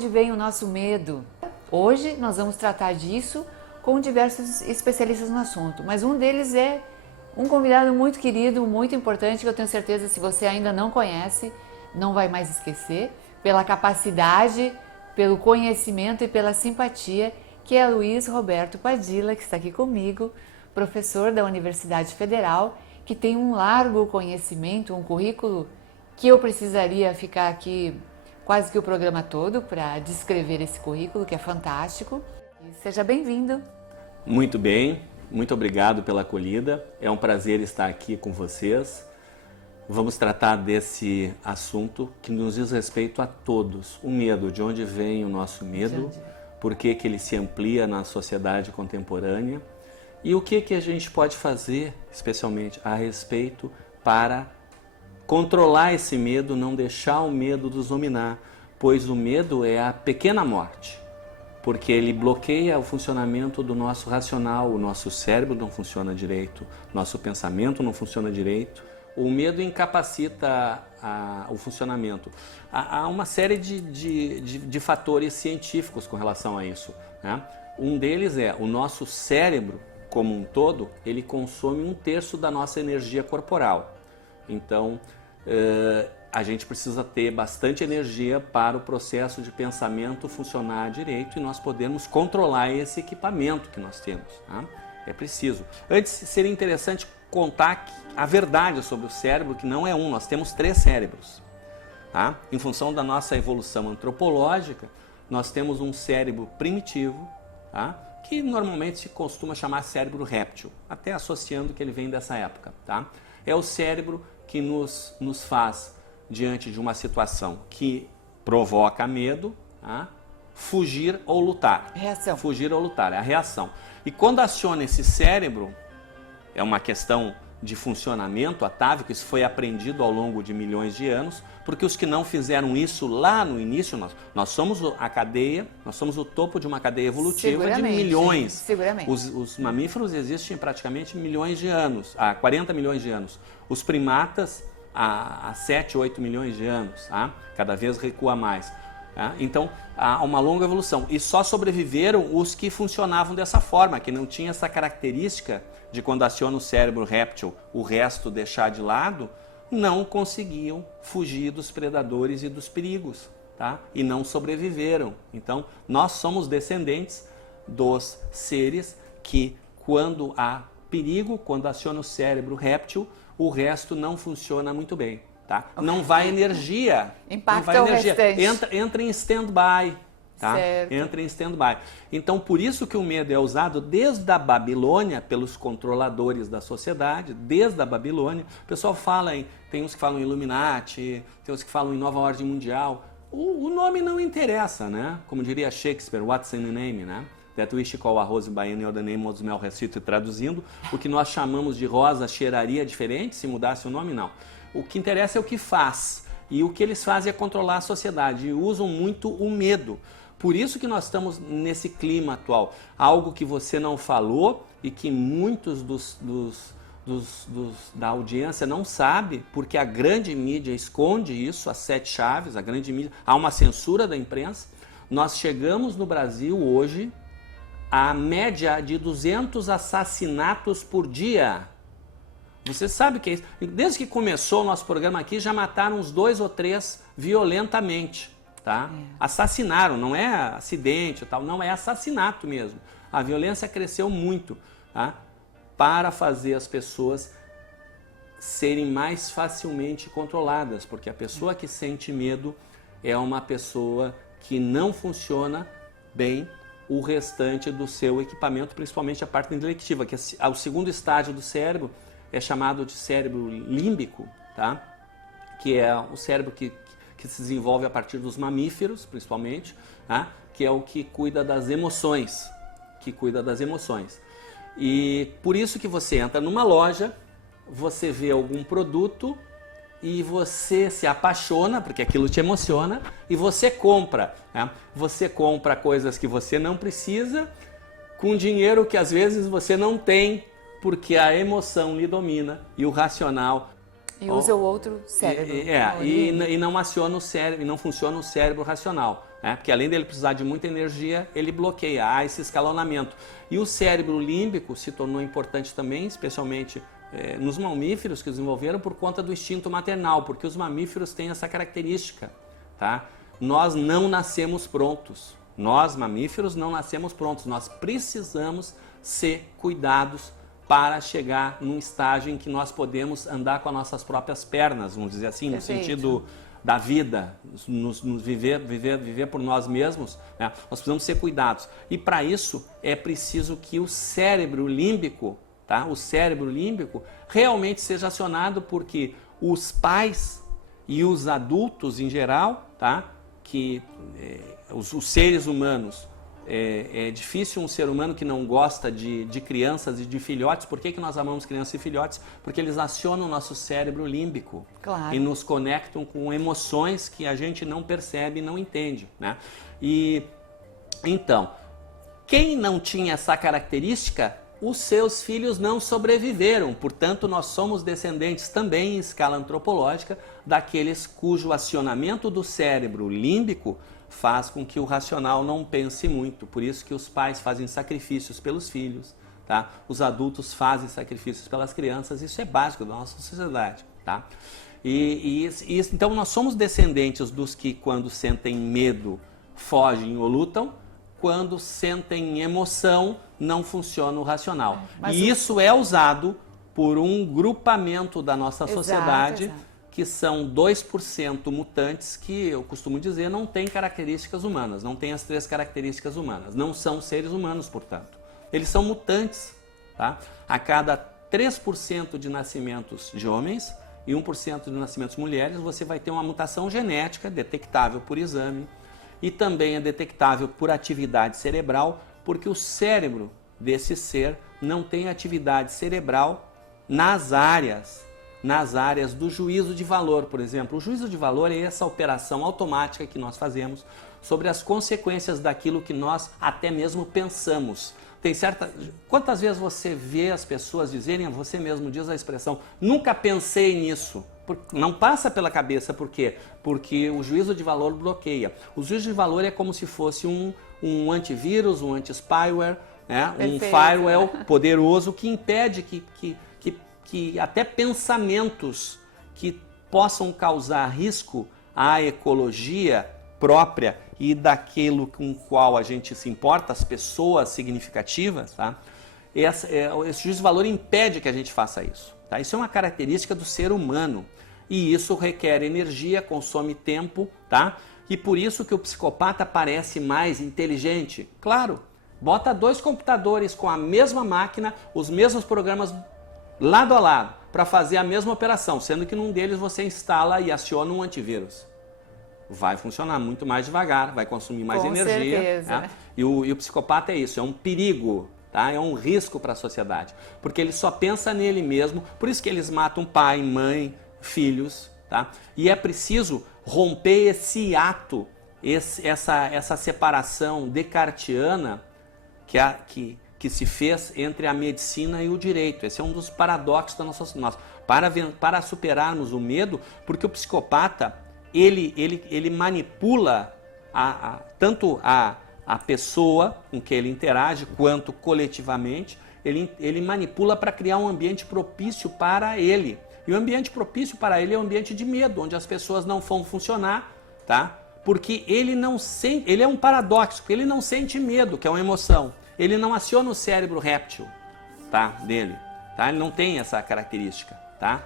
onde vem o nosso medo? Hoje nós vamos tratar disso com diversos especialistas no assunto, mas um deles é um convidado muito querido, muito importante, que eu tenho certeza, se você ainda não conhece, não vai mais esquecer, pela capacidade, pelo conhecimento e pela simpatia, que é Luiz Roberto Padilla, que está aqui comigo, professor da Universidade Federal, que tem um largo conhecimento, um currículo que eu precisaria ficar aqui quase que o programa todo para descrever esse currículo, que é fantástico. Seja bem-vindo. Muito bem, muito obrigado pela acolhida. É um prazer estar aqui com vocês. Vamos tratar desse assunto que nos diz respeito a todos. O medo, de onde vem o nosso medo, por que ele se amplia na sociedade contemporânea e o que a gente pode fazer, especialmente a respeito, para controlar esse medo, não deixar o medo nos dominar, pois o medo é a pequena morte, porque ele bloqueia o funcionamento do nosso racional, o nosso cérebro não funciona direito, nosso pensamento não funciona direito, o medo incapacita o funcionamento. Há uma série de fatores científicos com relação a isso, né? Um deles é o nosso cérebro, como um todo, ele consome 1/3 da nossa energia corporal. Então, a gente precisa ter bastante energia para o processo de pensamento funcionar direito e nós podemos controlar esse equipamento que nós temos, tá? É preciso. Antes, seria interessante contar a verdade sobre o cérebro, que não é um, nós temos 3 cérebros. Tá? Em função da nossa evolução antropológica, nós temos um cérebro primitivo, tá? Que normalmente se costuma chamar cérebro réptil, até associando que ele vem dessa época. Tá? É o cérebro que nos faz, diante de uma situação que provoca medo, tá? Fugir ou lutar. Reação. Fugir ou lutar, é a reação. E quando aciona esse cérebro, é uma questão de funcionamento atávico, isso foi aprendido ao longo de milhões de anos, porque os que não fizeram isso lá no início, nós somos a cadeia, nós somos o topo de uma cadeia evolutiva de milhões. Seguramente. Os mamíferos existem praticamente milhões de anos, há 40 milhões de anos. Os primatas há 7, 8 milhões de anos, tá? Cada vez recua mais. Tá? Então, há uma longa evolução. E só sobreviveram os que funcionavam dessa forma, que não tinha essa característica de quando aciona o cérebro réptil, o resto deixar de lado, não conseguiam fugir dos predadores e dos perigos, tá? E não sobreviveram. Então, nós somos descendentes dos seres que, quando há perigo, quando aciona o cérebro réptil, o resto não funciona muito bem. Tá? Não vai energia. Impacta o restante. Entra em stand-by. Tá? Certo. Entra em stand-by. Então, por isso que o medo é usado desde a Babilônia pelos controladores da sociedade, desde a Babilônia. O pessoal fala tem uns que falam em Illuminati, tem uns que falam em Nova Ordem Mundial. O nome não interessa, né? Como diria Shakespeare, what's in the name, né? That wish call a rose by any other name, os mel recito, traduzindo. O que nós chamamos de rosa cheiraria diferente se mudasse o nome, não. O que interessa é o que faz, e o que eles fazem é controlar a sociedade, e usam muito o medo. Por isso que nós estamos nesse clima atual. Algo que você não falou e que muitos da audiência não sabe, porque a grande mídia esconde isso, as 7 chaves, a grande mídia, há uma censura da imprensa. Nós chegamos no Brasil hoje a média de 200 assassinatos por dia. Você sabe o que é isso? Desde que começou o nosso programa aqui, já mataram uns 2 ou 3 violentamente, tá? Assassinaram, não é acidente, tal, não, é assassinato mesmo. A violência cresceu muito, tá? Para fazer as pessoas serem mais facilmente controladas, porque a pessoa que sente medo é uma pessoa que não funciona bem o restante do seu equipamento, principalmente a parte intelectiva, que é o segundo estágio do cérebro, é chamado de cérebro límbico, tá? Que é o cérebro que se desenvolve a partir dos mamíferos, principalmente, tá? Que é o que cuida das emoções, E por isso que você entra numa loja, você vê algum produto e você se apaixona, porque aquilo te emociona, e você compra, né? Você compra coisas que você não precisa, com dinheiro que às vezes você não tem, porque a emoção lhe domina e o racional E usa o outro cérebro. E não aciona o cérebro, e não funciona o cérebro racional. né? Porque além dele precisar de muita energia, ele bloqueia, há esse escalonamento. E o cérebro límbico se tornou importante também, especialmente nos mamíferos que desenvolveram por conta do instinto maternal, porque os mamíferos têm essa característica, tá? Nós não nascemos prontos, nós mamíferos não nascemos prontos, nós precisamos ser cuidados para chegar num estágio em que nós podemos andar com as nossas próprias pernas, vamos dizer assim, no sentido da vida, nos viver por nós mesmos, né? Nós precisamos ser cuidados. E para isso é preciso que o cérebro límbico, tá? O cérebro límbico realmente seja acionado, porque os pais e os adultos em geral, tá? Que os seres humanos, é difícil um ser humano que não gosta de crianças e de filhotes. Por que nós amamos crianças e filhotes? Porque eles acionam o nosso cérebro límbico, claro, e nos conectam com emoções que a gente não percebe e não entende, né? E então, quem não tinha essa característica, os seus filhos não sobreviveram. Portanto, nós somos descendentes também, em escala antropológica, daqueles cujo acionamento do cérebro límbico faz com que o racional não pense muito. Por isso que os pais fazem sacrifícios pelos filhos, tá? Os adultos fazem sacrifícios pelas crianças. Isso é básico da nossa sociedade, tá? Então nós somos descendentes dos que, quando sentem medo, fogem ou lutam. Quando sentem emoção, não funciona o racional. Isso é usado por um grupamento da nossa sociedade, que são 2% mutantes, que eu costumo dizer não têm características humanas, não têm as 3 características humanas, não são seres humanos, portanto. Eles são mutantes, tá? A cada 3% de nascimentos de homens e 1% de nascimentos de mulheres, você vai ter uma mutação genética detectável por exame, e também é detectável por atividade cerebral, porque o cérebro desse ser não tem atividade cerebral nas áreas do juízo de valor, por exemplo. O juízo de valor é essa operação automática que nós fazemos sobre as consequências daquilo que nós até mesmo pensamos. Quantas vezes você vê as pessoas dizerem, você mesmo diz a expressão, nunca pensei nisso? Não passa pela cabeça, por quê? Porque o juízo de valor bloqueia. O juízo de valor é como se fosse um antivírus, um anti-spyware, né? Um firewall poderoso que impede que até pensamentos que possam causar risco à ecologia própria e daquilo com o qual a gente se importa, as pessoas significativas, tá? Esse juízo de valor impede que a gente faça isso. Tá? Isso é uma característica do ser humano e isso requer energia, consome tempo, tá? E por isso que o psicopata parece mais inteligente. Claro, bota 2 computadores com a mesma máquina, os mesmos programas lado a lado, para fazer a mesma operação, sendo que num deles você instala e aciona um antivírus. Vai funcionar muito mais devagar, vai consumir mais energia. Com certeza. Né? E o psicopata é isso, é um perigo. Tá? É um risco para a sociedade, porque ele só pensa nele mesmo, por isso que eles matam pai, mãe, filhos, tá? E é preciso romper esse ato, essa separação descartiana que se fez entre a medicina e o direito. Esse é um dos paradoxos da nossa sociedade. Para superarmos o medo, porque o psicopata, ele manipula tanto a pessoa com que ele interage, quanto coletivamente, ele manipula para criar um ambiente propício para ele. E o ambiente propício para ele é um ambiente de medo, onde as pessoas não vão funcionar, tá? Porque ele é um paradoxo, porque ele não sente medo, que é uma emoção. Ele não aciona o cérebro réptil, tá? Dele, tá? Ele não tem essa característica, tá?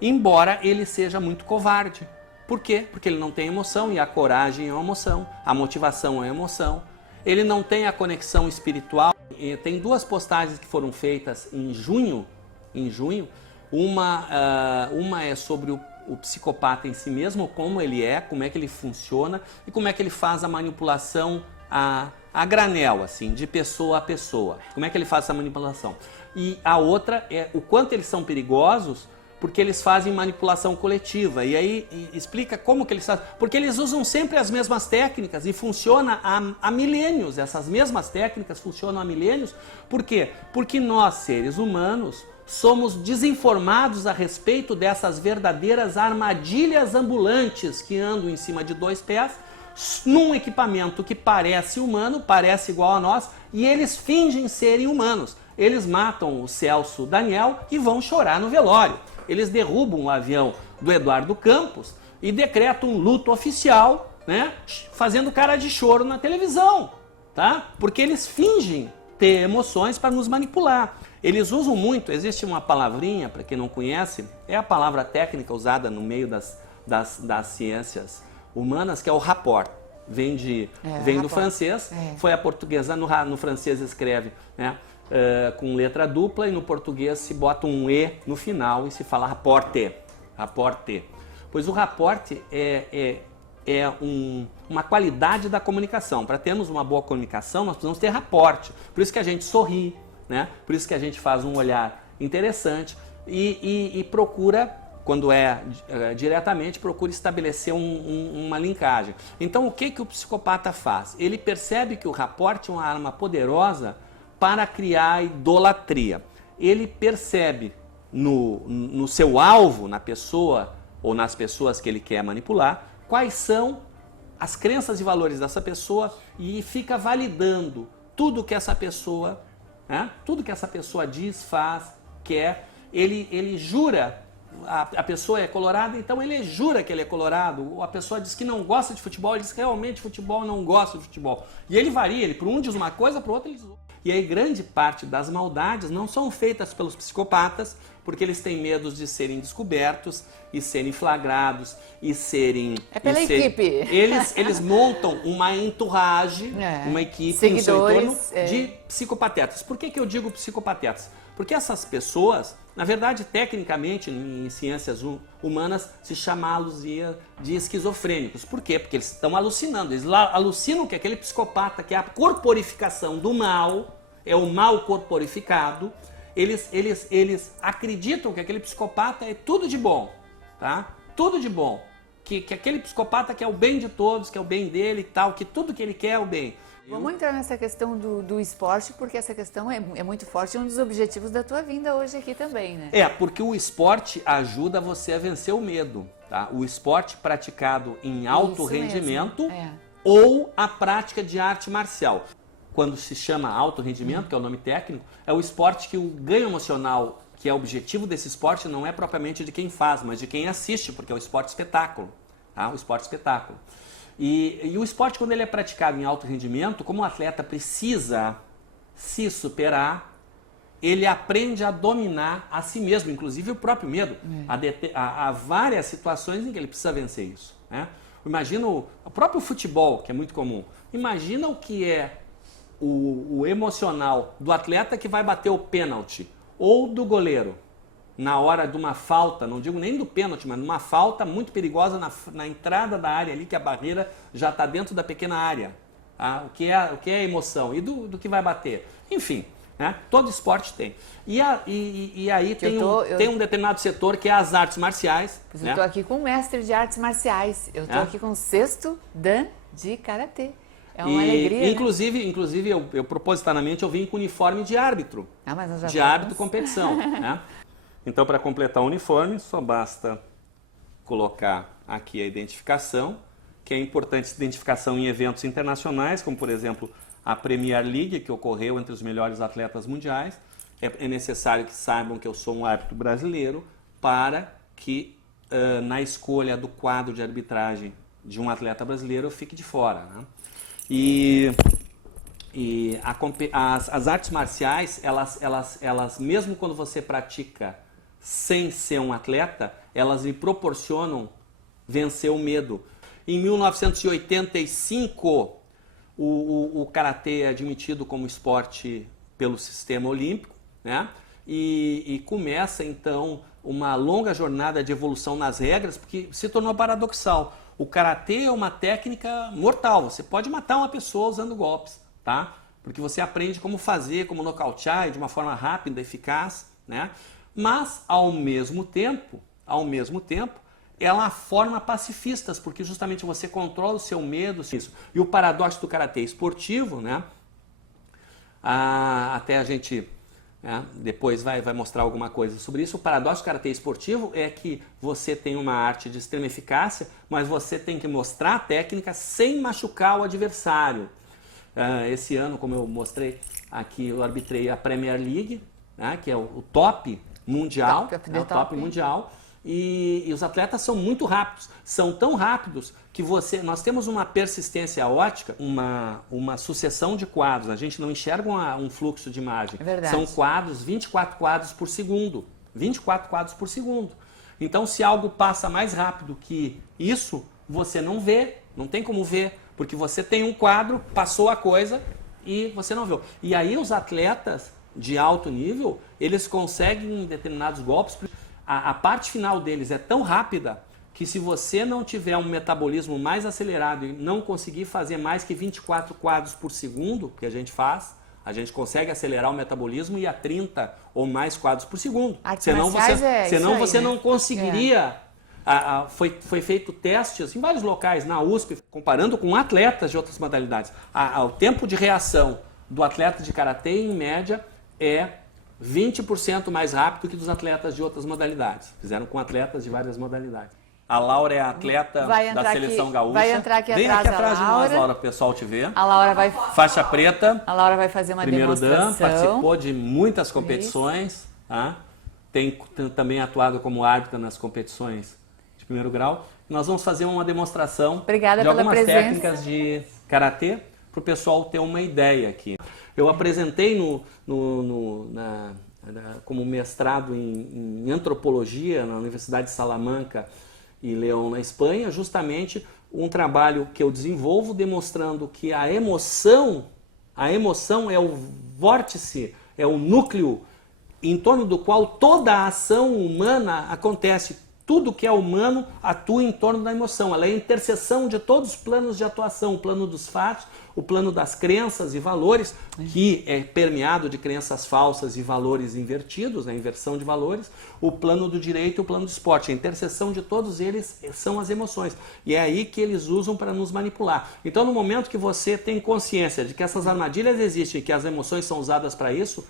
Embora ele seja muito covarde. Por quê? Porque ele não tem emoção, e a coragem é uma emoção, a motivação é uma emoção. Ele não tem a conexão espiritual. Tem 2 postagens que foram feitas em junho. Uma é sobre o psicopata em si mesmo, como ele é, como é que ele funciona e como é que ele faz a manipulação a granel, assim, de pessoa a pessoa. Como é que ele faz essa manipulação? E a outra é o quanto eles são perigosos, porque eles fazem manipulação coletiva. E aí explica como que eles fazem. Porque eles usam sempre as mesmas técnicas e funciona há milênios. Essas mesmas técnicas funcionam há milênios. Por quê? Porque nós, seres humanos, somos desinformados a respeito dessas verdadeiras armadilhas ambulantes que andam em cima de 2 pés, num equipamento que parece humano, parece igual a nós, e eles fingem serem humanos. Eles matam o Celso Daniel e vão chorar no velório. Eles derrubam o avião do Eduardo Campos e decretam um luto oficial, né, fazendo cara de choro na televisão, tá? Porque eles fingem ter emoções para nos manipular. Eles usam muito, existe uma palavrinha, para quem não conhece, é a palavra técnica usada no meio das ciências humanas, que é o rapport. Vem do francês, foi a portuguesa, no francês escreve, né, com letra dupla, e no português se bota um E no final e se fala rapporte. Rapporte. Pois o rapporte é uma qualidade da comunicação. Para termos uma boa comunicação, nós precisamos ter rapporte. Por isso que a gente sorri, né? Por isso que a gente faz um olhar interessante e procura, quando diretamente, procura estabelecer uma linkagem. Então, o que o psicopata faz? Ele percebe que o rapport é uma arma poderosa para criar idolatria. Ele percebe no seu alvo, na pessoa ou nas pessoas que ele quer manipular, quais são as crenças e valores dessa pessoa e fica validando tudo que essa pessoa, né, tudo que essa pessoa diz, faz, quer. Ele jura, a pessoa é colorada, então ele jura que ele é colorado. A pessoa diz que não gosta de futebol, ele diz que realmente futebol não gosta de futebol. E ele varia, ele para um diz uma coisa, para o outro ele diz outra. E aí grande parte das maldades não são feitas pelos psicopatas, porque eles têm medo de serem descobertos e serem flagrados e serem... É pela equipe. Eles montam uma entourage, uma equipe seguidores, no seu entorno de psicopatetas. Por que eu digo psicopatetas? Porque essas pessoas, na verdade, tecnicamente, em ciências humanas, se chamá-los de esquizofrênicos. Por quê? Porque eles estão alucinando. Eles alucinam que aquele psicopata, que é a corporificação do mal, é o mal corporificado. Eles acreditam que aquele psicopata é tudo de bom, tá? Tudo de bom. Que aquele psicopata quer o bem de todos, quer o bem dele e tal, que tudo que ele quer é o bem. Vamos entrar nessa questão do esporte, porque essa questão é muito forte, é um dos objetivos da tua vinda hoje aqui também, né? Porque o esporte ajuda você a vencer o medo, tá? O esporte praticado em alto rendimento ou a prática de arte marcial. Quando se chama alto rendimento, que é o nome técnico, é o esporte que o ganho emocional, que é o objetivo desse esporte, não é propriamente de quem faz, mas de quem assiste, porque é o esporte espetáculo, tá? O esporte espetáculo. E o esporte, quando ele é praticado em alto rendimento, como o atleta precisa se superar, ele aprende a dominar a si mesmo, inclusive o próprio medo. Há várias situações em que ele precisa vencer isso, né? Imagina o próprio futebol, que é muito comum. Imagina o que é o emocional do atleta que vai bater o pênalti ou do goleiro na hora de uma falta, não digo nem do pênalti, mas numa falta muito perigosa na entrada da área ali, que a barreira já está dentro da pequena área. Tá? O que é a emoção e do que vai bater. Enfim, né? Todo esporte tem. E aí tem um determinado setor que é as artes marciais. Eu estou aqui com um mestre de artes marciais. Eu estou aqui com o sexto Dan de Karatê. É uma alegria, inclusive eu propositadamente eu vim com uniforme de árbitro. Mas nós já de árbitro competição, né? Então, para completar o uniforme, só basta colocar aqui a identificação, que é importante identificação em eventos internacionais, como, por exemplo, a Premier League, que ocorreu entre os melhores atletas mundiais. É necessário que saibam que eu sou um árbitro brasileiro para que, na escolha do quadro de arbitragem de um atleta brasileiro, eu fique de fora, né? As artes marciais, elas, mesmo quando você pratica sem ser um atleta, elas lhe proporcionam vencer o medo. Em 1985, o karatê é admitido como esporte pelo sistema olímpico, né? E começa então uma longa jornada de evolução nas regras, porque se tornou paradoxal. O karatê é uma técnica mortal, você pode matar uma pessoa usando golpes, tá? Porque você aprende como fazer, como nocautear de uma forma rápida, eficaz, né? Mas, ao mesmo tempo, ela forma pacifistas, porque justamente você controla o seu medo. Isso. E o paradoxo do karatê esportivo, né? Até a gente Depois vai mostrar alguma coisa sobre isso. O paradoxo do karatê esportivo é que você tem uma arte de extrema eficácia, mas você tem que mostrar a técnica sem machucar o adversário. Esse ano, como eu mostrei aqui, eu arbitrei a Premier League, que é o top mundial, o top mundial. E os atletas são muito rápidos, são tão rápidos que nós temos uma persistência óptica, uma sucessão de quadros, a gente não enxerga um fluxo de imagem, são quadros, 24 quadros por segundo, 24 quadros por segundo. Então se algo passa mais rápido que isso, você não vê, não tem como ver, porque você tem um quadro, passou a coisa e você não viu. E aí os atletas de alto nível, eles conseguem determinados golpes. A parte final deles é tão rápida que se você não tiver um metabolismo mais acelerado e não conseguir fazer mais que 24 quadros por segundo, que a gente faz, a gente consegue acelerar o metabolismo e a 30 ou mais quadros por segundo. Senão você não conseguiria. Foi feito testes em vários locais, na USP, comparando com atletas de outras modalidades. O tempo de reação do atleta de karatê, em média, é 20% mais rápido que dos atletas de outras modalidades. Fizeram com atletas de várias modalidades. A Laura é a atleta da seleção gaúcha. Vai entrar aqui Vem atrás, aqui atrás de nós, Laura. Laura, para o pessoal te ver. A Laura vai... Faixa preta. A Laura vai fazer uma demonstração. Primeiro dan, participou de muitas competições. Tem também atuado como árbitra nas competições de primeiro grau. Nós vamos fazer uma demonstração de algumas técnicas de karatê para o pessoal ter uma ideia aqui. Eu apresentei como mestrado em antropologia na Universidade de Salamanca e León, na Espanha, justamente um trabalho que eu desenvolvo demonstrando que a emoção é o vórtice, é o núcleo em torno do qual toda a ação humana acontece. Tudo que é humano atua em torno da emoção. Ela é a interseção de todos os planos de atuação. O plano dos fatos, o plano das crenças e valores, que é permeado de crenças falsas e valores invertidos, a inversão de valores. O plano do direito e o plano do esporte. A interseção de todos eles são as emoções. E é aí que eles usam para nos manipular. Então, no momento que você tem consciência de que essas armadilhas existem e que as emoções são usadas para isso,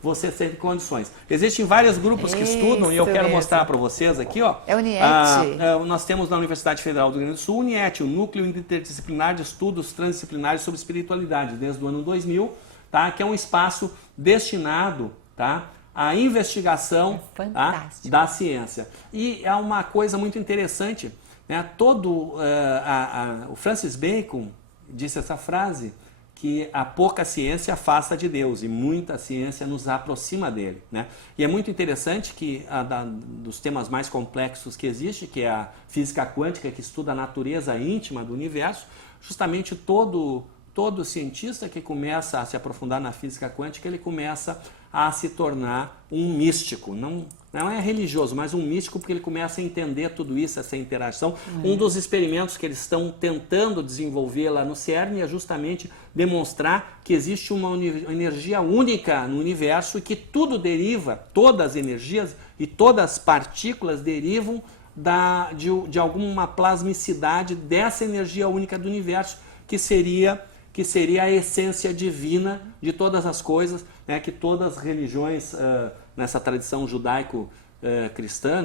você tem condições. Existem vários grupos que estudam, e eu quero mostrar para vocês aqui, É o NIET. Nós temos na Universidade Federal do Rio Grande do Sul o NIET, o Núcleo Interdisciplinar de Estudos Transdisciplinares sobre Espiritualidade, desde o ano 2000, que é um espaço destinado à investigação da ciência. E é uma coisa muito interessante, o Francis Bacon disse essa frase, que a pouca ciência afasta de Deus e muita ciência nos aproxima dele. E é muito interessante que dos temas mais complexos que existe, que é a física quântica, que estuda a natureza íntima do universo, justamente todo cientista que começa a se aprofundar na física quântica, ele começa a se tornar um místico. Não é religioso, mas um místico, porque ele começa a entender tudo isso, essa interação. Um dos experimentos que eles estão tentando desenvolver lá no CERN é justamente demonstrar que existe uma energia única no universo e que tudo deriva, todas as energias e todas as partículas derivam de alguma plasmicidade dessa energia única do universo, que seria a essência divina de todas as coisas, que todas as religiões, nessa tradição judaico-cristã,